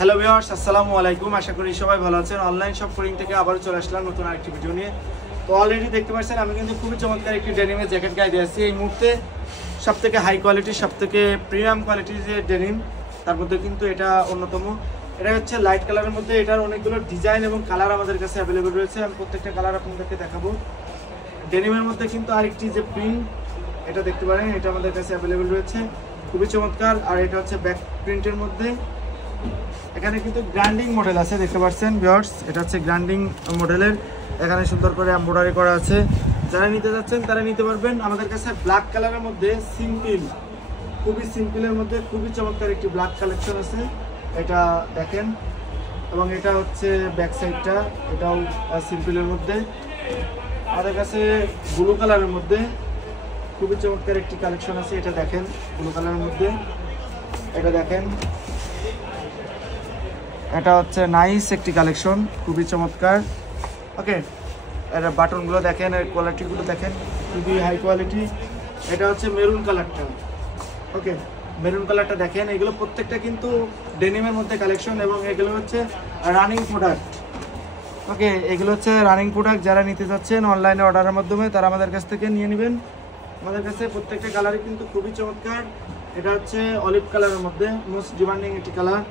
Hello viewers, আসসালামু আলাইকুম। আশা করি সবাই ভালো আছেন। অনলাইন শপ করিং থেকে আবারও চলে আসলাম নতুন আরেকটি ভিডিও নিয়ে। তো অলরেডি দেখতে পাচ্ছেন আমি কিন্তু খুবই চমৎকার একটি ডেনিমের জ্যাকেট গায়ে দিয়ে আছি। এই মুহূর্তে সবথেকে হাই কোয়ালিটির, সবথেকে প্রিমিয়াম কোয়ালিটির যে ডেনিম, তার মধ্যে কিন্তু এটা অন্যতম। এটা হচ্ছে লাইট কালারের মধ্যে। এটার অনেকগুলো ডিজাইন এবং কালার আমাদের কাছে অ্যাভেলেবেল রয়েছে। আমি প্রত্যেকটা কালার আপনাদেরকে দেখাবো। ডেনিমের মধ্যে কিন্তু আরেকটি যে প্রিন্ট, এটা দেখতে পারেন, এটা আমাদের কাছে অ্যাভেলেবেল রয়েছে, খুবই চমৎকার। আর এটা হচ্ছে ব্যাক প্রিন্টের মধ্যে। এখানে কিন্তু গ্র্যান্ডিং মডেল আছে, দেখতে পাচ্ছেন ভিউয়ার্স, এটা হচ্ছে গ্র্যান্ডিং মডেলের। এখানে সুন্দর করে এমব্রয়ডারি করা আছে। যারা নিতে যাচ্ছেন তারা নিতে পারবেন। আমাদের কাছে ব্ল্যাক কালারের মধ্যে সিম্পল, খুবই সিম্পলের মধ্যে খুবই চমৎকার একটি ব্ল্যাক কালেকশন আছে, এটা দেখেন। এবং এটা হচ্ছে ব্যাক সাইডটা, এটাও সিম্পলের মধ্যে। আমাদের কাছে ব্লু কালারের মধ্যে খুবই চমৎকার একটি কালেকশন আছে, এটা দেখেন, ব্লু কালারের মধ্যে, এটা দেখেন। এটা হচ্ছে নাইস একটি কালেকশন, খুবই চমৎকার। ওকে, এটা বাটনগুলো দেখেন, এর কোয়ালিটিগুলো দেখেন, খুবই হাই কোয়ালিটি। এটা হচ্ছে মেরুন কালারটা। ওকে, মেরুন কালারটা দেখেন। এগুলো প্রত্যেকটা কিন্তু ডেনিমের মধ্যে কালেকশন এবং এগুলো হচ্ছে রানিং প্রোডাক্ট। ওকে, এগুলো হচ্ছে রানিং প্রোডাক্ট। যারা নিতে চাচ্ছেন অনলাইনে অর্ডারের মাধ্যমে তারা আমাদের কাছ থেকে নিয়ে নেবেন। আমাদের কাছে প্রত্যেকটা কালারই কিন্তু খুবই চমৎকার। এটা হচ্ছে অলিভ কালারের মধ্যে, মোস্ট ডিমান্ডিং একটি কালার।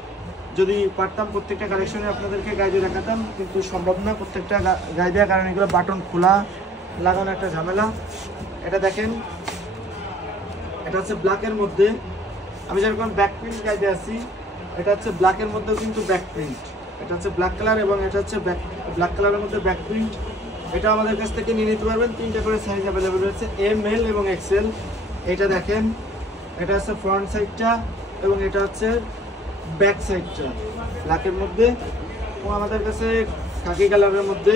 যদি পারতাম প্রত্যেকটা কালেকশনে আপনাদেরকে গায়ে দিয়ে দেখাতাম, কিন্তু সম্ভব না প্রত্যেকটা গায়ে দেওয়া, কারণ এগুলো বাটন খোলা লাগানো একটা ঝামেলা। এটা দেখেন, এটা হচ্ছে ব্ল্যাকের মধ্যে। আমি যেরকম ব্যাক প্রিন্ট গায়ে দিয়ে আসি, এটা হচ্ছে ব্ল্যাকের মধ্যেও কিন্তু ব্যাক প্রিন্ট। এটা হচ্ছে ব্ল্যাক কালার এবং এটা হচ্ছে ব্ল্যাক কালারের মধ্যে ব্যাক প্রিন্ট। এটা আমাদের কাছ থেকে নিয়ে নিতে পারবেন। 3টা করে সাইজ অ্যাভেলেবেল রয়েছে, এম, এল এবং এক্সেল। এটা দেখেন, এটা হচ্ছে ফ্রন্ট সাইডটা এবং এটা হচ্ছে ব্যাক সাইডটা ব্ল্যাকের মধ্যে। এবং আমাদের কাছে খাকি কালারের মধ্যে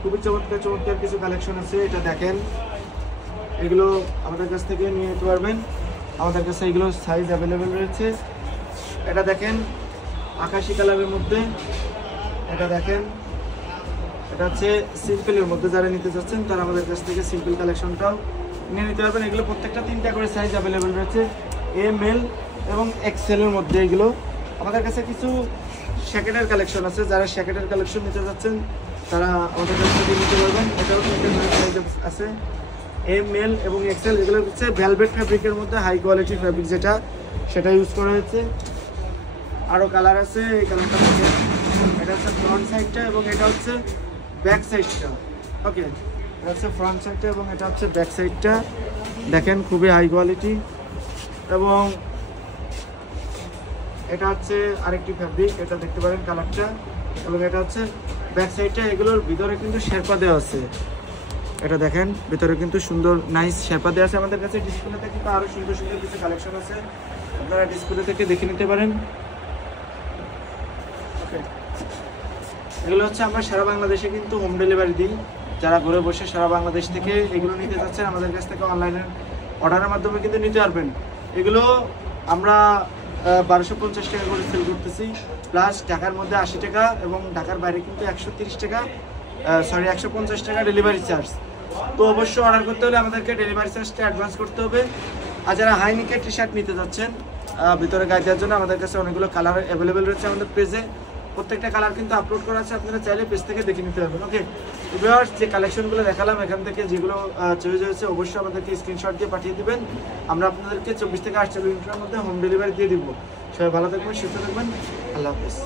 খুবই চমৎকার চমৎকার কিছু কালেকশন আছে, এটা দেখেন। এগুলো আমাদের কাছ থেকে নিয়ে নিতে পারবেন। আমাদের কাছে এগুলো সাইজ অ্যাভেলেবেল রয়েছে। এটা দেখেন, আকাশি কালারের মধ্যে, এটা দেখেন। এটা হচ্ছে সিম্পলের মধ্যে। যারা নিতে চাচ্ছেন তারা আমাদের কাছ থেকে সিম্পল কালেকশনটাও নিয়ে নিতে পারবেন। এগুলো প্রত্যেকটা 3টা করে সাইজ অ্যাভেলেবেল রয়েছে, এম, এল এবং এক্সেলের মধ্যে। এগুলো আমাদের কাছে কিছু শ্যাকেটের কালেকশন আছে। যারা শ্যাকেটের কালেকশন নিতে যাচ্ছেন তারা আমাদের কাছ থেকে নিতে পারবেন। এটাও 3টা করে সাইজ আছে, এম, এল এবং এক্সেল। এগুলো হচ্ছে ভেলভেট ফ্যাব্রিকের মধ্যে হাই কোয়ালিটি ফ্যাব্রিক, যেটা সেটা ইউজ করা হয়েছে। আরও কালার আছে, এই কালারটা দেখেন। এটা হচ্ছে ফ্রন্ট সাইডটা এবং এটা হচ্ছে ব্যাক সাইডটা। ওকে, এটা হচ্ছে ফ্রন্ট সাইডটা এবং এটা হচ্ছে ব্যাক সাইডটা। দেখেন, খুবই হাই কোয়ালিটি। এবং এটা হচ্ছে আরেকটি ফ্যাব্রিক, এটা দেখতে পারেন কালারটা। এবং এটা হচ্ছে ব্যাক সাইডটা। এগুলোর ভিতরে কিন্তু শেরপা দেওয়া আছে, এটা দেখেন, ভিতরে কিন্তু সুন্দর নাইস শেরপা দেওয়া আছে। আমাদের কাছে ডিসপ্লেতে কিন্তু আরও সুন্দর সুন্দর কিছু কালেকশন আছে, আপনারা ডিসপ্লে থেকে দেখে নিতে পারেন। ওকে, এগুলো হচ্ছে আমরা সারা বাংলাদেশে কিন্তু হোম ডেলিভারি দিই। যারা ঘরে বসে সারা বাংলাদেশ থেকে এগুলো নিতে যাচ্ছেন আমাদের কাছ থেকে অনলাইনের অর্ডারের মাধ্যমে কিন্তু নিতে পারবেন। এগুলো আমরা 1250 টাকা করে সেল করতেছি, প্লাস ঢাকার মধ্যে 80 টাকা এবং ঢাকার বাইরে কিন্তু 130 টাকা, 150 টাকা ডেলিভারি চার্জ। তো অবশ্যই অর্ডার করতে হলে আমাদেরকে ডেলিভারি চার্জটা অ্যাডভান্স করতে হবে। আর যারা হাই নেকের টি শার্ট নিতে যাচ্ছেন ভিতরে গায়ে দেওয়ার জন্য, আমাদের কাছে অনেকগুলো কালার অ্যাভেলেবেল রয়েছে আমাদের পেজে। প্রত্যেকটা কালার কিন্তু আপলোড করা আছে, আপনারা চাইলে পেজ থেকে দেখে নিতে পারবেন। ওকে ভিউয়ার্স, যে কালেকশনগুলো দেখালাম এখান থেকে যেগুলো চয়েস হয়েছে অবশ্যই আমাদেরকে স্ক্রিনশট দিয়ে পাঠিয়ে দিবেন। আমরা আপনাদেরকে 24 থেকে 48 ঘন্টার মধ্যে হোম ডেলিভারি দিয়ে দিব। সবাই ভালো থাকবেন, সুস্থ থাকবেন, আল্লাহ হাফেজ।